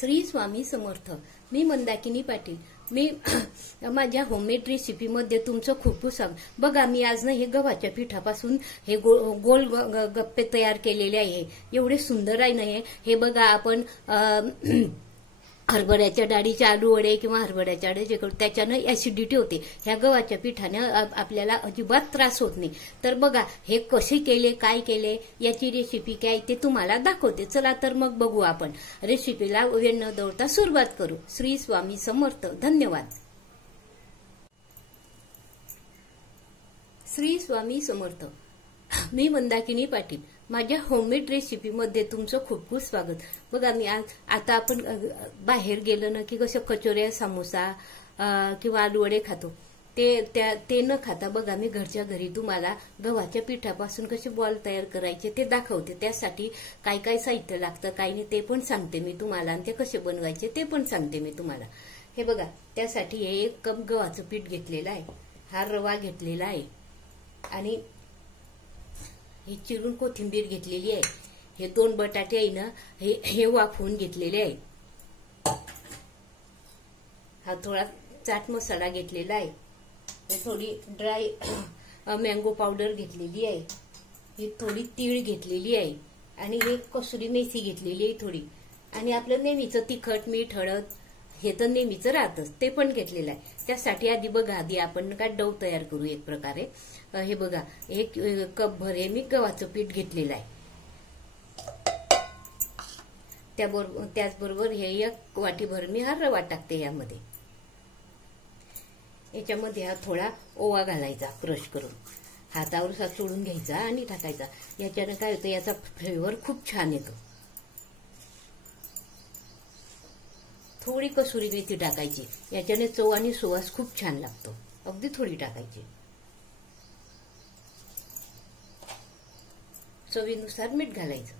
श्री स्वामी समर्थ. मी मंदाकिनी पाटील. मी माझ्या होममेड रेसिपीमध्ये तुमचं खूप स्वागत. बघा, मी आज ना हे गव्हाच्या पिठापासून हे गोल गप्पे तयार केलेले आहे. एवढे सुंदर आहे ना हे बघा. आपण हरभऱ्याच्या डाळीचे आलू वडे किंवा हरभऱ्याच्या डाळी जे करतो त्याच्यानं ऍसिडिटी होते. ह्या गव्हाच्या पिठानं आपल्याला अजिबात त्रास होत नाही. तर बघा हे कसे केले, काय केले, याची रेसिपी काय ते तुम्हाला दाखवते. चला तर मग बघू आपण. रेसिपीला वेळ न दवडता सुरुवात करू. श्री स्वामी समर्थ. धन्यवाद. श्री स्वामी समर्थ. मी मंदाकिनी पाटील. माझ्या होममेड रेसिपीमध्ये तुमचं खूप खूप स्वागत. बघा, मी आता आपण बाहेर गेलो ना की कसं कचोऱ्या, समोसा किंवा आलू वडे खातो, ते न खाता बघा मी घरच्या घरी तुम्हाला गव्हाच्या पिठापासून कसे बॉल तयार करायचे ते दाखवते. त्यासाठी काय काय साहित्य लागतं, काय नाही ते पण सांगते मी तुम्हाला, आणि ते कसे बनवायचे ते पण सांगते मी तुम्हाला. हे बघा, त्यासाठी हे 1 कप गव्हाचं पीठ घेतलेलं आहे. हा रवा घेतलेला आहे आणि हे चिरून कोथिंबीर घेतलेली आहे. हे 2 बटाटे आहे ना, हे वाफवून घेतलेले आहे. हा थोडा चाट मसाला घेतलेला आहे. हे थोडी ड्राय मँगो पावडर घेतलेली आहे. ही थोडी तीळ घेतलेली आहे आणि हे कसुरी मेथी घेतलेली आहे थोडी. आणि आपलं नेहमीचं तिखट, मीठ, हळद हे तर नेहमीचं राहतच, ते पण घेतलेलं आहे. त्यासाठी आधी बघा, आधी आपण काय डव तयार करू एक प्रकारे. हे बघा, 1 कप भर हे मी गव्हाचं पीठ घेतलेलं आहे. त्याचबरोबर हे 1 वाटीभर मी हा रवा टाकते यामध्ये. याच्यामध्ये हा थोडा ओवा घालायचा, क्रश करून हातावर असा चोळून घ्यायचा आणि टाकायचा. याच्यानं काय होतं, याचा फ्लेवर खूप छान येतो. थोडी कसुरी मेथी टाकायची, याच्याने चव आणि सुवास खूप छान लागतो. अगदी थोडी टाकायची. चवीनुसार मीठ घालायचं.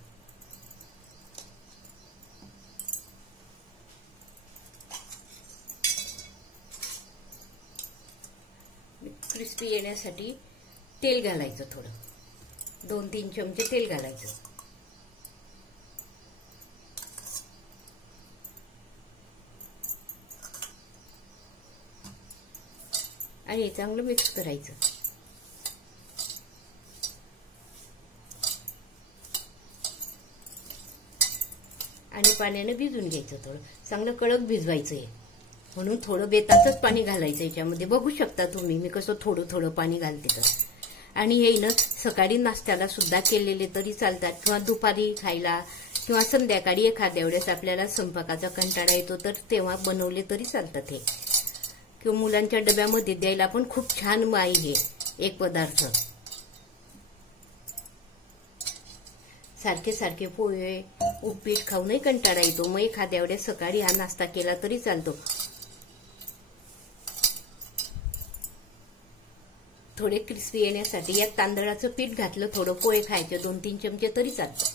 क्रिस्पी येण्यासाठी तेल घालायचं थोडं. 2-3 चमचे तेल घालायचं. आणि हे चांगलं मिक्स करायचं. आणि पाण्याने भिजून घ्यायचं. थोडं चांगलं कडक भिजवायचं आहे, म्हणून थोडं बेताचंच पाणी घालायचं याच्यामध्ये. बघू शकता तुम्ही मी कसं थोडं थोडं पाणी घालते तर. आणि हे ना सकाळी नाश्त्याला सुद्धा केलेले तरी चालतात, किंवा दुपारी खायला, किंवा संध्याकाळी एखाद्या वेळेस आपल्याला स्वयंपाकाचा कंटाळा येतो तर तेव्हा बनवले तरी चालतात हे. किंवा मुलांच्या डब्यामध्ये द्यायला पण खूप छान आहे हे एक पदार्थ. सारखे सारखे पोहे, उपीट खाऊनही कंटाळा येतो, मग एखाद्या वेळेस सकाळी हा नाश्ता केला तरी चालतो. थोडे क्रिस्पी येण्यासाठी यात तांदळाचं पीठ घातलं, थोडं पोहे खायचे 2-3 चमचे तरी चालतं.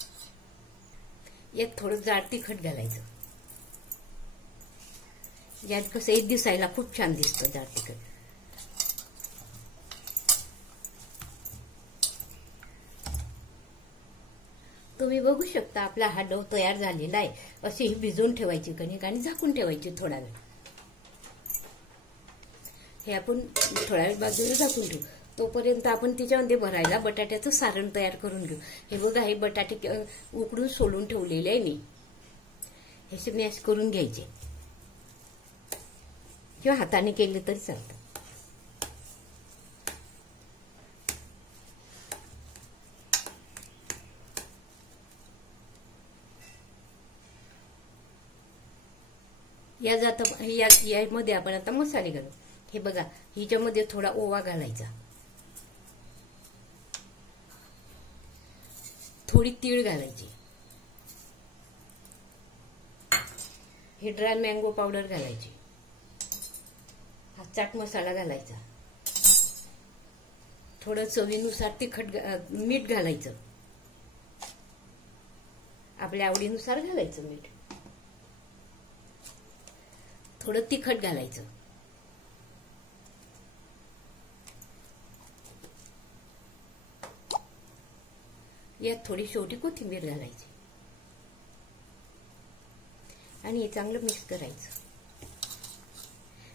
यात थोडं जाड तिखट घालायचं. यात कसं एक दिसायला खूप छान दिसतं जाड तिखट. तुम्ही बघू शकता आपला हा डो तयार झालेला आहे. अशी ही भिजवून ठेवायची कणिक आणि झाकून ठेवायची थोडा वेळ. हे आपण थोडा वेळ बाजूला झाकून ठेवू. तोपर्यंत आपण त्याच्यामध्ये भरायला बटाट्याचं सारण तयार करून घेऊ. हे बघा, हे बटाटे उकडून सोलून ठेवलेले आहे मी. हे मॅश करून घ्यायचे, किंवा हाताने केले तरी चालतं. यामध्ये आपण आता मसाले घालू. हे बघा, हिच्यामध्ये थोडा ओवा घालायचा, थोडी तीळ घालायची, हे ड्राय मँगो पावडर घालायची, हा चाट मसाला घालायचा, थोडं चवीनुसार तिखट मीठ घालायचं. आपल्या आवडीनुसार घालायचं मीठ. थोडं तिखट घालायचं. यात थोडी शेवटी कोथिंबीर घालायची. आणि हे चांगलं मिक्स करायचं.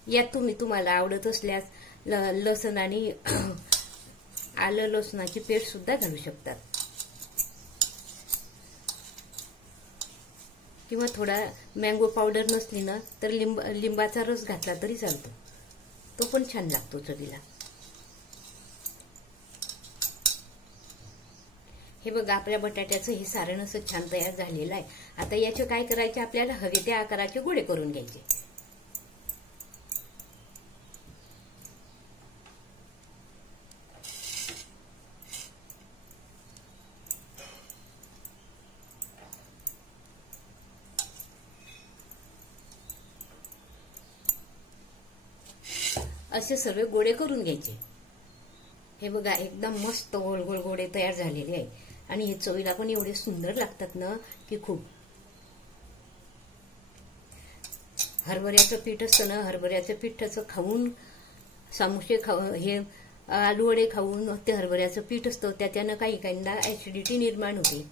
यात तुम्हाला आवडत असल्यास लसण आणि आलं लसणाची पेस्ट सुद्धा घालू शकतात, किंवा थोडा मँगो पावडर नसली ना तर लिंबाचा रस घातला तरी चालतो, तो पण छान लागतो चवीला. हे बघा, आपल्या बटाट्याचं हे सारण असं छान तयार झालेलं आहे. आता याचे काय करायचे, आपल्याला हवे त्या आकाराचे गोळे करून घ्यायचे. असे सर्व गोळे करून घ्यायचे. हे बघा, एकदम मस्त गोल गोल गोळे तयार झालेले आहे. आणि हे चवीला पण एवढे सुंदर लागतात ना की खूप. हरभऱ्याचं पीठ असतं ना, हरभऱ्याचं पिठाचं खाऊन सामुसे हे आलू वडे खाऊन ते हरभऱ्याचं पीठ असतं, त्याच्यानं काही काहींना ऍसिडिटी निर्माण होते.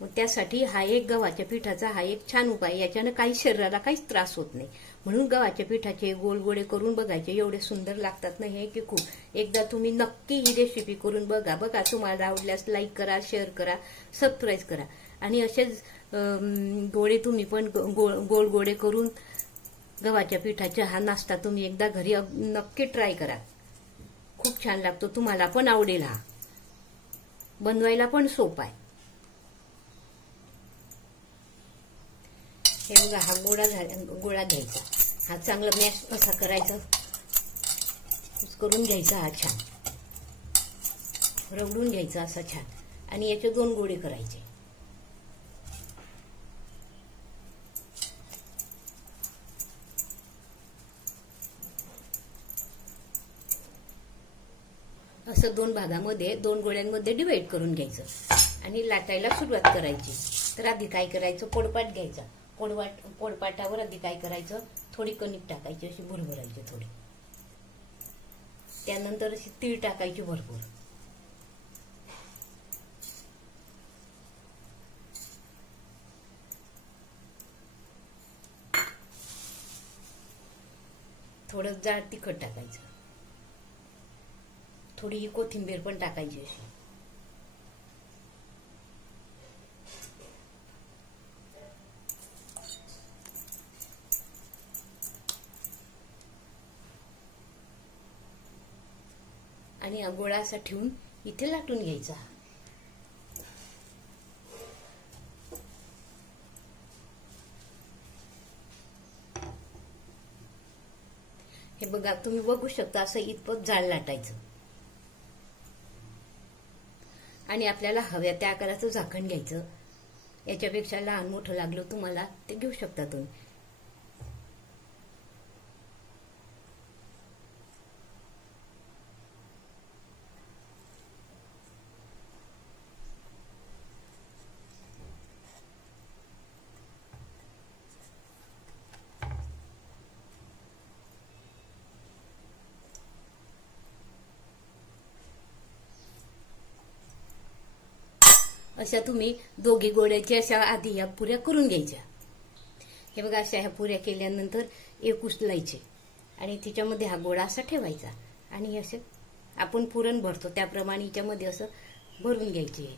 मग त्यासाठी हा एक गव्हाच्या पिठाचा हा एक छान उपाय. याच्यानं काही शरीराला काहीच त्रास होत नाही. म्हणून गव्हाच्या पिठाचे गोल गोळे करून बघायचे, एवढे सुंदर लागतात ना हे की खूप. एकदा तुम्ही नक्की ही रेसिपी करून बघा. तुम्हाला आवडल्यास लाईक करा, शेअर करा, सबस्क्राईब करा. आणि असेच गोळे तुम्ही पण गोल गोळे करून गव्हाच्या पिठाचा हा नाश्ता तुम्ही एकदा घरी नक्की ट्राय करा. खूप छान लागतो, तुम्हाला पण आवडेल. हा बनवायला पण सोपा आहे. हे बघा, हा गोळा घ्यायचा, हा चांगला मॅश असा करायचा, करून घ्यायचा, हा छान रगडून घ्यायचा असा छान. आणि याचे 2 गोळे करायचे. असं 2 भागामध्ये 2 गोळ्यांमध्ये डिवाइड करून घ्यायचं आणि लाटायला सुरुवात करायची. तर आधी काय करायचं, पोळपाट घ्यायचा. पोळपाटावर आधी काय करायचं, थोडी कणिक टाकायची, अशी भरभरायची थोडी. त्यानंतर अशी तीळ टाकायची भरपूर. थोडं जाड तिखट टाकायचं. थोडी कोथिंबीर पण टाकायची अशी. आणि गोळा असा ठेवून इथे लाटून घ्यायचा. हे बघा, तुम्ही बघू शकता, असं इतपत जाड लाटायचं. आणि आपल्याला हव्या त्या आकाराचं झाकण घ्यायचं. याच्यापेक्षा लहान मोठं लागलं तुम्हाला ते घेऊ शकता तुम्ही. अशा तुम्ही दोघी गोळ्याच्या अशा आधी ह्या पुऱ्या करून घ्यायच्या. हे बघा, अशा ह्या पुऱ्या केल्यानंतर एक उचलायची आणि तिच्यामध्ये हा गोळा असा ठेवायचा. आणि असं आपण पुरण भरतो त्याप्रमाणे याच्यामध्ये असं भरून घ्यायचे.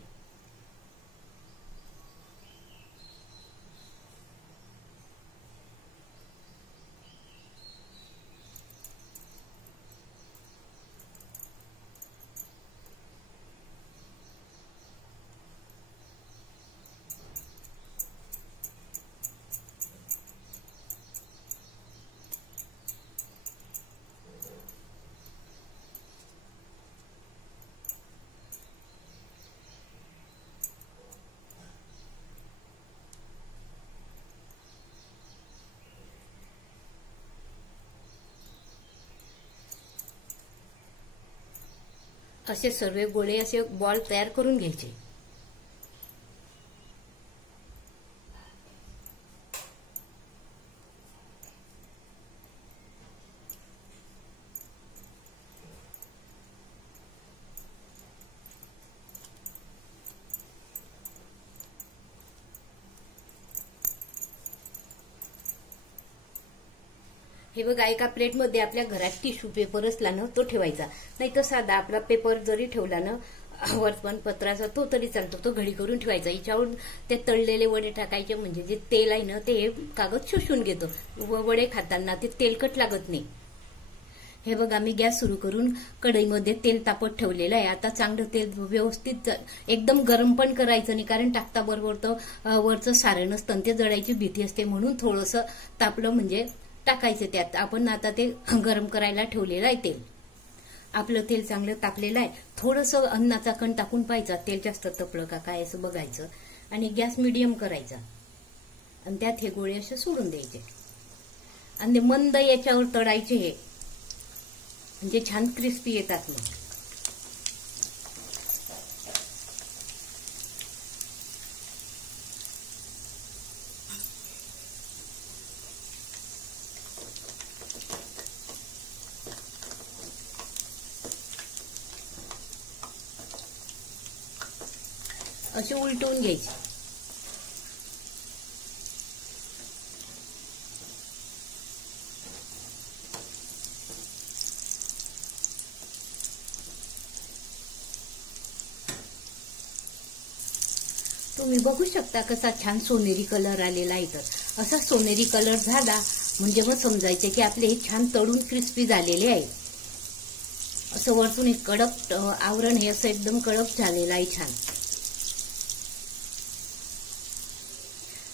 असे सर्व गोळे असे बॉल तयार करून घ्यायचे. हे बघा, एका प्लेटमध्ये आपल्या घरात टिश्यू पेपर असला ना तो ठेवायचा, नाही तर साधा आपला पेपर जरी ठेवला ना वर्तमानपत्राचा तो तरी चालतो, तो घडी करून ठेवायचा. याच्यावर ते तळलेले वडे टाकायचे, म्हणजे जे तेल आहे ना ते कागद शोषून घेतो. वडे खाताना ते तेलकट लागत नाही. हे बघा, मी गॅस सुरू करून कढईमध्ये तेल तापत ठेवलेलं आहे. आता चांगलं तेल व्यवस्थित एकदम गरम पण करायचं नाही, कारण टाकता बरोबर तर वरचं सारण असतं ते जळायची भीती असते, म्हणून थोडंसं तापलं म्हणजे टाकायचं त्यात. आपण आता ते गरम करायला ठेवलेलं आहे तेल. आपलं तेल चांगलं तापलेलं आहे. थोडंसं अन्नाचा कण टाकून पाहायचा, तेल जास्त तपलं का काय असं बघायचं, आणि गॅस मिडियम करायचा, आणि त्यात हे गोळे असे सोडून द्यायचे, आणि मंद याच्यावर तळायचे, हे म्हणजे छान क्रिस्पी येतात मग. असे उलटवून घ्यायचे. तुम्ही बघू शकता कसा छान सोनेरी कलर आलेला आहे. तर असा सोनेरी कलर झाला म्हणजे मग समजायचे की आपले हे छान तळून क्रिस्पी झालेले आहे. असं वरतून एक कडक आवरण हे असं एकदम कडक झालेलं आहे छान.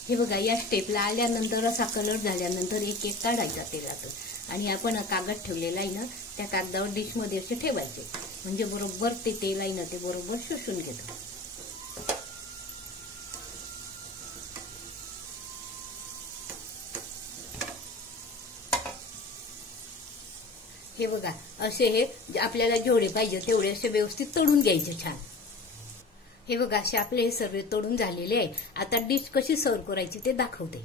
हे बघा, या स्टेपला आल्यानंतर असा कलर झाल्यानंतर एक एक काढायचा तेलातून, आणि आपण कागद ठेवलेला आहे ना त्या कागदावर डिशमध्ये असे ठेवायचे, म्हणजे बरोबर ते तेल आहे ना ते बरोबर शोषून घेतं. हे बघा, असे हे आपल्याला जेवढे पाहिजे तेवढे असे व्यवस्थित तळून घ्यायचे छान. हे बघा, असे आपले हे सर्व तळून झालेले आहे. आता डिश कशी सर्व करायची ते दाखवते.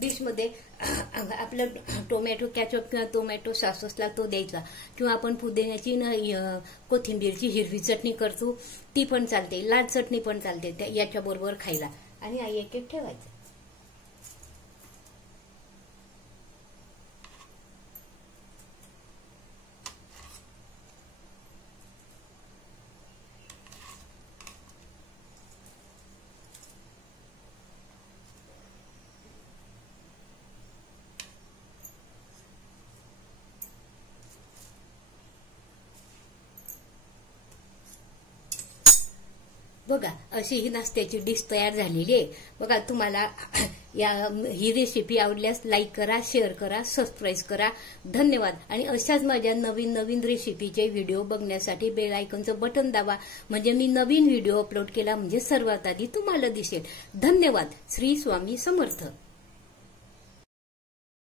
डिशमध्ये आपलं टोमॅटो कॅचअप किंवा टोमॅटो सॉस असला तो द्यायचा, किंवा आपण पुदिन्याची कोथिंबीरची हिरवी चटणी करतो ती पण चालते, लाल चटणी पण चालते याच्या बरोबर खायला, आणि एक एक ठेवायचं. बघा, अशी ही नाश्त्याची डिश तयार झालेली आहे. बघा, तुम्हाला ही रेसिपी आवडल्यास लाईक करा, शेअर करा, सबस्क्राईब करा. धन्यवाद. आणि अशाच माझ्या नवीन नवीन रेसिपीचे व्हिडिओ बघण्यासाठी बेल आयकॉनचं बटन दाबा, म्हणजे मी नवीन व्हिडिओ अपलोड केला म्हणजे सर्वात आधी तुम्हाला दिसेल. धन्यवाद. श्री स्वामी समर्थ.